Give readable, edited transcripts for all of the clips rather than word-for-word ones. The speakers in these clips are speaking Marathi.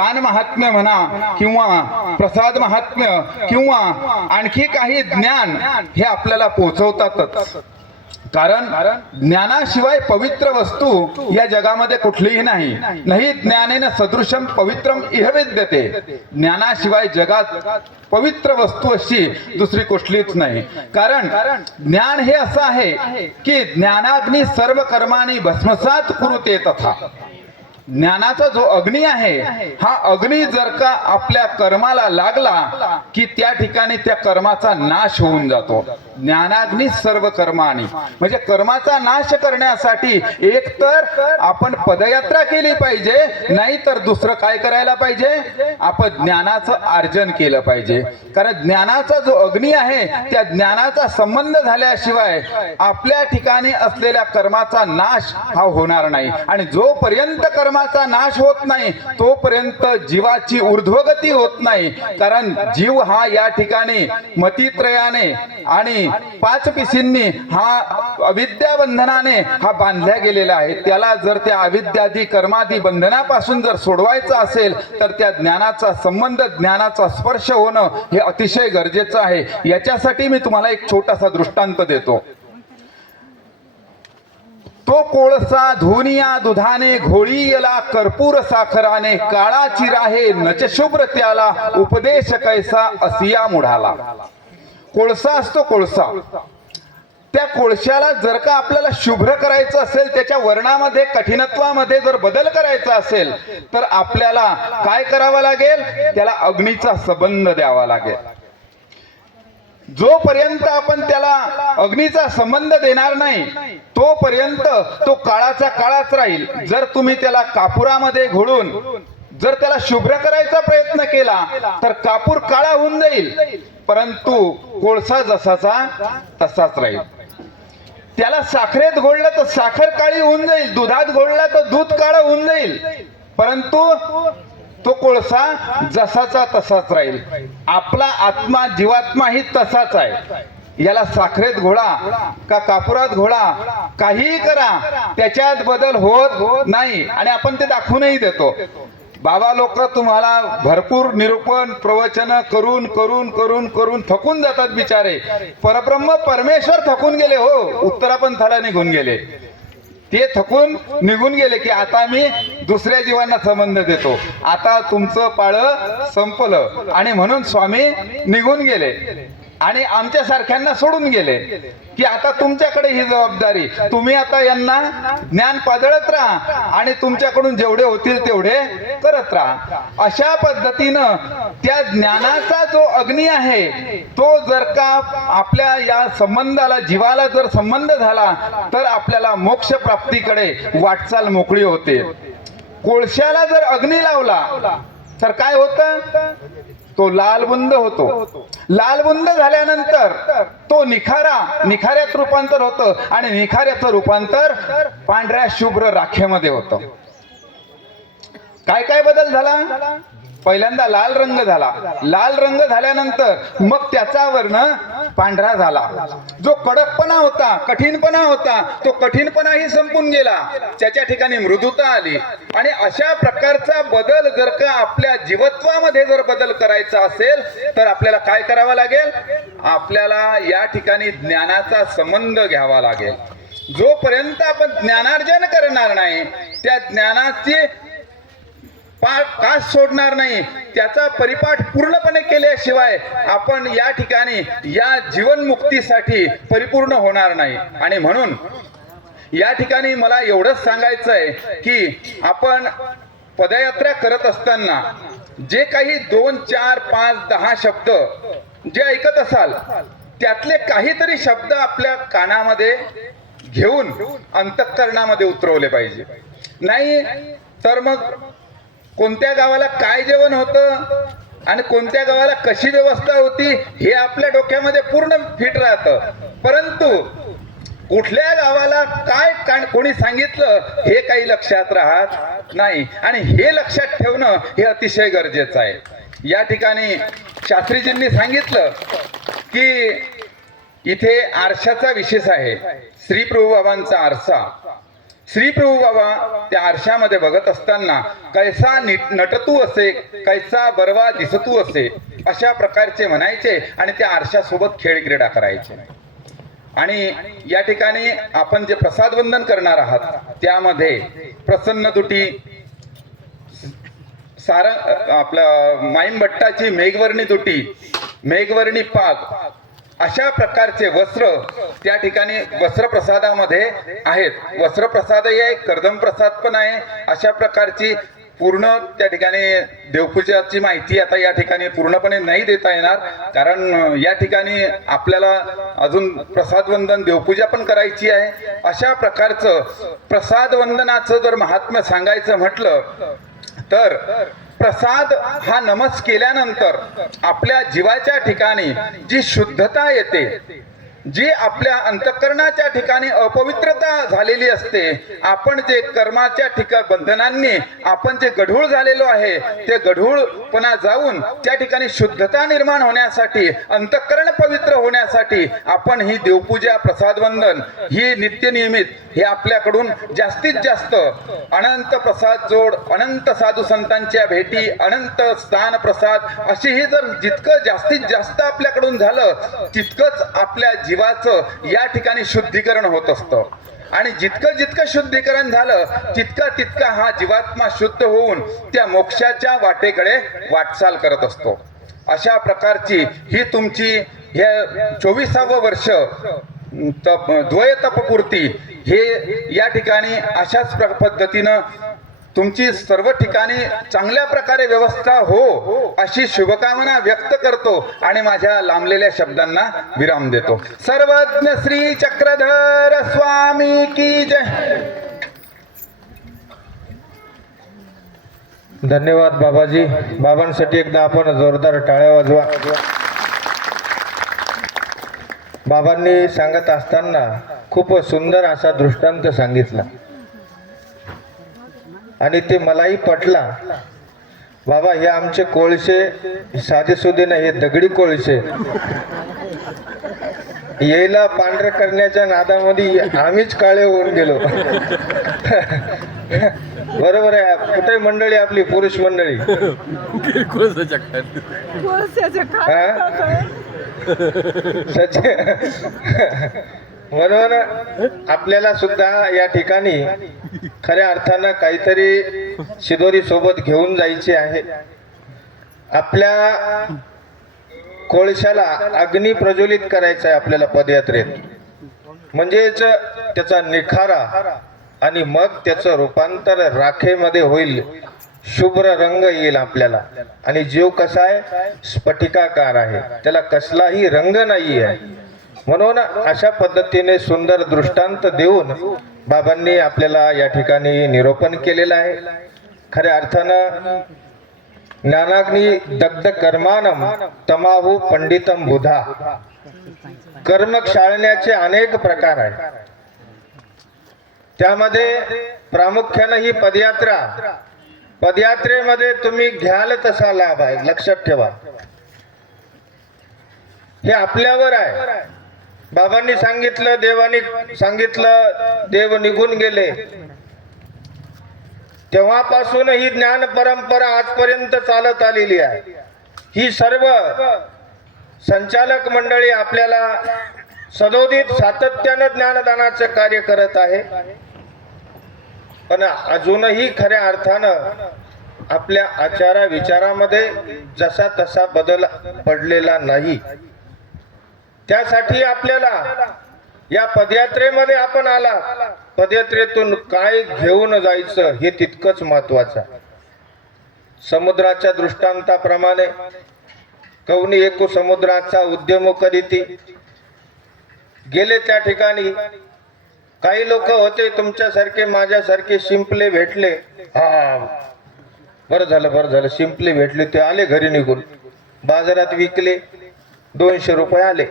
तान महात्म्य म्हणा किंवा प्रसाद महात्म्य किंवा आणखी काही ज्ञान हे आपल्याला पोहोचवतातच. कारण ज्ञानाशिवाय पवित्र वस्तू या जगामध्ये कुठलीही नाही. नाही ज्ञानेन सदृशम पवित्रम इह विद्यते. ज्ञानाशिवाय जगात पवित्र वस्तू अशी दुसरी कुठलीच नाही. कारण ज्ञान हे असं आहे की ज्ञानाग्नी सर्व कर्मांनी भस्मसात कुरुते तथा. ज्ञानाचा जो अग्नी आहे हा अग्नी जर का आपल्या कर्माला लागला की त्या ठिकाणी त्या कर्माचा नाश होऊन जातो. ज्ञानाग्नी सर्व कर्मानी म्हणजे कर्माचा नाश करण्यासाठी एक तर आपण पदयात्रा केली पाहिजे, नाही तर दुसरं काय करायला पाहिजे, आपण ज्ञानाचं अर्जन केलं पाहिजे. कारण ज्ञानाचा जो अग्नी आहे त्या ज्ञानाचा संबंध झाल्याशिवाय आपल्या ठिकाणी असलेल्या कर्माचा नाश हा होणार नाही. आणि जोपर्यंत कर्माचा नाश होत नाही तोपर्यंत जीवाची ऊर्ध्वगती होत नाही. कारण जीव हा या ठिकाणी मतित्रयाने आणि पाच पिसींनी हा अविद्या बंधनाने हा बांधल्या गेलेला आहे. त्याला जर त्या अविद्यादी कर्मादी बंधनापासून जर सोडवायचं असेल तर त्या ज्ञानाचा संबंध, ज्ञानाचा स्पर्श होणं हे अतिशय गरजेचं आहे. याच्यासाठी मी तुम्हाला एक छोटासा दृष्टांत देतो. तो कोळसा धुनिया दुधाने घोळीयला कर्पूर साखराने काळाची राहे नच शुभ्र त्याला उपदेश कैसा असिया मुढाला. कोळसा असतो कोळसा, त्या कोळशाला जर का आपल्याला शुभ्र करायचं असेल, त्याच्या वर्णामध्ये कठीणत्वामध्ये जर बदल करायचा असेल तर आपल्याला काय करावं लागेल, त्याला अग्नीचा संबंध द्यावा लागेल. जोपर्यंत आपण त्याला अग्नीचा संबंध देणार नाही तोपर्यंत तो काळाचा काळाच राहील. जर तुम्ही त्याला कापुरामध्ये घोळून जर त्याला शुभ्र करायचा प्रयत्न केला तर कापूर काळा होऊन जाईल, परंतु कोळसा जसाचा तसाच राहील. त्याला साखरेत घोळलं तर साखर काळी होऊन जाईल, दुधात घोळला तर दूध काळं होऊन जाईल, परंतु तो कोळसा जसाचा तसाच राहील. आपला आत्मा जीवात्मा ही तसाच आहे. याला साखरेत घोळा का कापुरात घोळा काहीही करा त्याच्यात बदल होत नाही. आणि आपण ते दाखवूनही देतो. बाबा लोक तुम्हाला भरपूर निरूपण प्रवचन करून करून करून करून थकून जातात बिचारे. परब्रह्म परमेश्वर थकून गेले हो, उत्तरापंथाला निघून गेले. ते थकून निघून गेले की आता मी दुसऱ्या जीवांना संबंध देतो, आता तुमचं पाळं संपलं. आणि म्हणून स्वामी निघून गेले आणि आमच्या सारख्यांना सोडून गेले की आता तुमच्याकडे ही जबाबदारी, तुम्ही आता यांना ज्ञान पाजळत राहा आणि तुमच्याकडून जेवढे होतील तेवढे करत राहा. अशा पद्धतीनं त्या ज्ञानाचा जो अग्नी आहे तो जर का आपल्या या संबंधाला, जीवाला जर संबंध झाला तर आपल्याला मोक्ष प्राप्तीकडे वाटचाल मोकळी होते. कोळशाला जर अग्नी लावला तर काय होतं, तो लालबुंद होतो. लालबुंद झाल्यानंतर तो निखाऱ्यात रूपांतर होतं आणि निखाऱ्याचं रूपांतर पांढऱ्या शुभ्र राखेमध्ये होतं. काय काय बदल झाला, पहिल्यांदा लाल रंग झाला. लाल रंग झाल्यानंतर मग त्याचा वर्ण पांढरा झाला. जो कडकपणा होता, कठीणपणा होता, तो कठीणपणाही संपून गेला, त्याच्या ठिकाणी मृदुता आली. आणि अशा प्रकारचा बदल जर का आपल्या जीवत्वामध्ये जर बदल करायचा असेल तर आपल्याला काय करावं लागेल, आपल्याला या ठिकाणी ज्ञानाचा संबंध घ्यावा लागेल. जोपर्यंत आपण ज्ञानार्जन करणार नाही, त्या ज्ञानाची कास सोडणार नाही, त्याचा परिपाठ पूर्णपणे केल्याशिवाय आपण या ठिकाणी या जीवनमुक्तीसाठी परिपूर्ण होणार नाही. आणि म्हणून या ठिकाणी मला एवढंच सांगायचं आहे की आपण पदयात्रा करत असताना जे काही 2, 4, 5, 10 शब्द जे ऐकत असाल त्यातले काहीतरी शब्द आपल्या कानामध्ये घेऊन अंतःकरणामध्ये उतरवले पाहिजे. नाही तर मग कोणत्या गावाला काय जेवण होतं आणि कोणत्या गावाला कशी व्यवस्था होती हे आपल्या डोक्यामध्ये पूर्ण फिट राहतं, परंतु कुठल्या गावाला काय कोणी सांगितलं हे काही लक्षात राहत नाही. आणि हे लक्षात ठेवणं हे अतिशय गरजेचं आहे. या ठिकाणी शास्त्रीजींनी सांगितलं की इथे आरशाचा विशेष आहे. श्री प्रभू बाबांचा आरसा. श्री प्रभू बाबा त्या आरशामध्ये बघत असताना कैसा नटतू असे, कैसा बरवा दिसतू असे, अशा प्रकारचे म्हणायचे आणि त्या आरशासोबत खेळ क्रीडा करायचे. आणि या ठिकाणी आपण जे प्रसाद वंदन करणार आहात त्यामध्ये प्रसन्न दुटी, आपलं माईमभट्टाची मेघवर्णी दुटी, मेघवर्णी पाग, अशा प्रकारचे वस्त्र त्या ठिकाणी वस्त्रप्रसादामध्ये आहेत. वस्त्रप्रसादही आहे, कर्दम प्रसाद पण आहे. अशा प्रकारची पूर्ण त्या ठिकाणी देवपूजाची माहिती आता या ठिकाणी पूर्णपणे नाही देता येणार, कारण या ठिकाणी आपल्याला अजून प्रसाद वंदन देवपूजा पण करायची आहे. अशा प्रकारचं प्रसाद वंदनाचं जर महात्म्य सांगायचं म्हटलं तर प्रसाद हा नमस केल्यानंतर आपल्या जीवाच्या ठिकाणी जी शुद्धता येते, जी आपल्या अंतःकरणाच्या ठिकाणी अपवित्रता झालेली असते, आपण जे कर्माच्या बंधनांनी आपण जे गढूळ झालेलो आहे ते गढूळपणा जाऊन त्या ठिकाणी शुद्धता निर्माण होण्यासाठी, अंतःकरण पवित्र होण्यासाठी आपण ही देवपूजा, प्रसाद वंदन ही नित्यनियमित हे आपल्याकडून जास्तीत जास्त अनंत प्रसाद जोड, अनंत साधू संतांच्या भेटी, अनंत स्थान प्रसाद, अशी ही जर जितकं जास्तीत जास्त आपल्याकडून झालं तितकंच आपल्या जीवाचं या ठिकाणी शुद्धीकरण होत असतं. आणि जितकं जितकं शुद्धीकरण झालं तितका हा जीवात्मा शुद्ध होऊन त्या मोक्षाच्या वाटेकडे वाटचाल करत असतो. अशा प्रकारची ही तुमची हे 24वं वर्ष द्वय तपपूर्ती हे या ठिकाणी अशाच पद्धतीनं तुमची सर्व ठिकाणी चांगल्या प्रकारे व्यवस्था हो अशी शुभकामना व्यक्त करतो आणि माझ्या लांबलेल्या शब्दांना विराम देतो. सर्वज्ञ श्री चक्रधर स्वामी की जय. धन्यवाद बाबाजी. बाबांसाठी एकदा आपण जोरदार टाळ्या वाजवा. बाबांनी सांगत असताना खूप सुंदर असा दृष्टांत सांगितला आणि ते मलाही पटला. बाबा हे आमचे कोळसे साधेसुधे नाही, हे दगडी कोळसे. यायला पांढरं करण्याच्या नादामध्ये आम्हीच काळे होऊन गेलो. बरोबर आहे. कुठे मंडळी आपली पुरुष मंडळी म्हणून आपल्याला सुद्धा या ठिकाणी खऱ्या अर्थानं काहीतरी शिदोरी सोबत घेऊन जायचे आहे. आपल्या कोळशाला अग्नी प्रज्वलित करायचा आहे आपल्याला पदयात्रेत, म्हणजेच त्याचा निखारा आणि मग त्याचं रूपांतर राखेमध्ये होईल, शुभ्र रंग येईल आपल्याला. आणि जीव कसा आहे? स्फटिकाकार आहे, त्याला कसलाही रंग नाही आहे. म्हणून अशा पद्धतीने सुंदर दृष्टांत देऊन बाबांनी आपल्याला या ठिकाणी निरोपण केलेलं आहे. खऱ्या अर्थानं ज्ञानाग्नी दग्ध कर्मानम तमाहू पंडितम बुधा. कर्म क्षाळण्याचे अनेक प्रकार आहेत. त्यामध्ये प्रामुख्यानं ही पदयात्रा, पदयात्रेमध्ये तुम्ही घ्याल तसा लाभ आहे, लक्षात ठेवा. हे आपल्यावर आहे. बाबांनी सांगितलं, देवानी सांगितलं, देव निघून गेले, तेव्हापासून ही ज्ञान परंपरा आजपर्यंत चालत आलेली आहे. ही सर्व संचालक मंडळी आपल्याला सदोदित सातत्यानं ज्ञानदानाचं कार्य करत आहे. पण अजूनही खऱ्या अर्थानं आपल्या आचारा विचारामध्ये जसा तसा बदल पडलेला नाही. त्यासाठी आपल्याला या पदयात्रेमध्ये आपण आला, पदयात्रेतून काय घेऊन जायचं हे तितकंच महत्वाचं. समुद्राच्या दृष्टांताप्रमाणे कवनी एकू समुद्राचा उद्यम करीती गेले. त्या ठिकाणी काही लोक होते तुमच्यासारखे, माझ्यासारखे, शिंपले भेटले. हा बरं झालं शिंपले भेटले. ते आले घरी निघून, बाजारात विकले, 200 रुपये आले.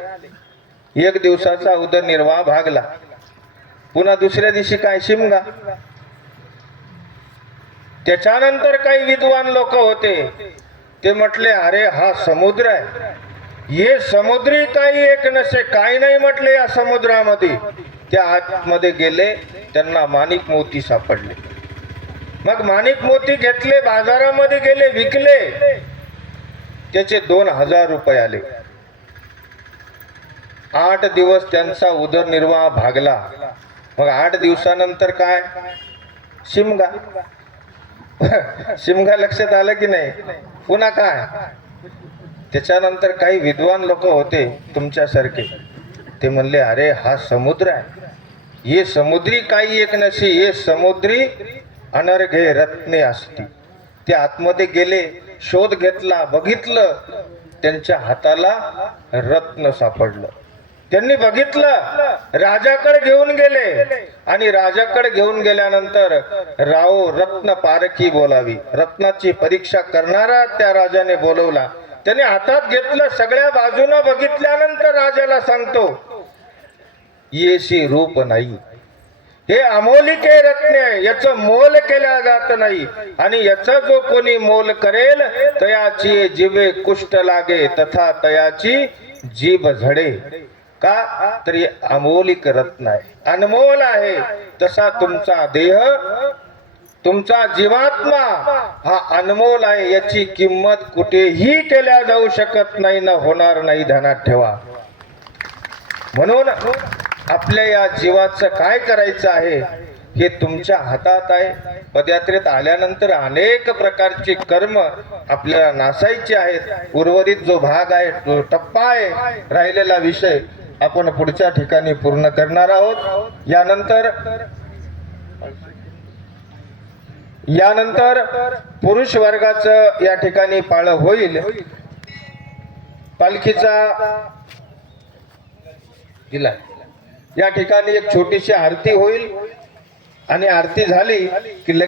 एक दिवसाचा उदरनिर्वाह भागला. पुन्हा दुसऱ्या दिवशी काय शिमगा. त्याच्यानंतर काही विद्वान लोक होते, ते म्हटले अरे हा समुद्र आहे, ये समुद्री काही एक नसे, काही नाही म्हटले या समुद्रामध्ये. त्या आतमध्ये गेले, त्यांना माणिक मोती सापडले. मग माणिक मोती घेतले, बाजारामध्ये गेले, विकले. त्याचे 2000 रुपये आले. 8 दिवस त्यांचा उदरनिर्वाह भागला. मग 8 दिवसानंतर काय? शिमगा. शिमगा लक्षात आलं की नाही? पुन्हा काय? त्याच्यानंतर काही विद्वान लोक होते तुमच्यासारखे, ते म्हणले, अरे हा समुद्र आहे, ये समुद्री काही एक नशी, ये समुद्री अनर्घे रत्ने असती. ते आतमध्ये गेले, शोध घेतला, बघितलं, त्यांच्या हाताला रत्न सापडलं. त्यांनी बघितलं, राजाकडे घेऊन गेले आणि राजाकडे घेऊन गेल्यानंतर राव रत्न पारखी बोलावी, रत्नाची परीक्षा करणारा त्या राजाने बोलवला. त्याने हातात घेतलं, सगळ्या बाजूनं बघितल्यानंतर राजाला सांगतो, येशी रूप नाही, हे अमोलिके रत्ने, याचं मोल केल्या जात नाही आणि याचा जो कोणी मोल करेल तयाची जिवे कुष्ठ लागे, तथा तयाची जीभ झडे. का? तर हे अमोलिक रत्न आहे, अनमोल आहे. तसा तुमचा देह, तुमचा जीवात्मा हा अनमोल आहे. याची किंमत कुठेही केल्या जाऊ शकत नाही, न होणार नाही. ध्यानात ठेवा. म्हणून आपल्या या जीवाचं काय करायचं आहे हे तुमच्या हातात आहे. पदयात्रेत आल्यानंतर अनेक प्रकारची कर्म आपल्याला नासायची आहेत. उर्वरित जो भाग आहे, जो टप्पा आहे, राहिलेला विषय आपण पुढच्या ठिकाणी पूर्ण करणार आहोत. यानंतर पुरुष वर्गाचं या ठिकाणी पाळं होईल. पालखीचा दिला या ठिकाणी एक छोटीशी आरती होईल आणि आरती झाली की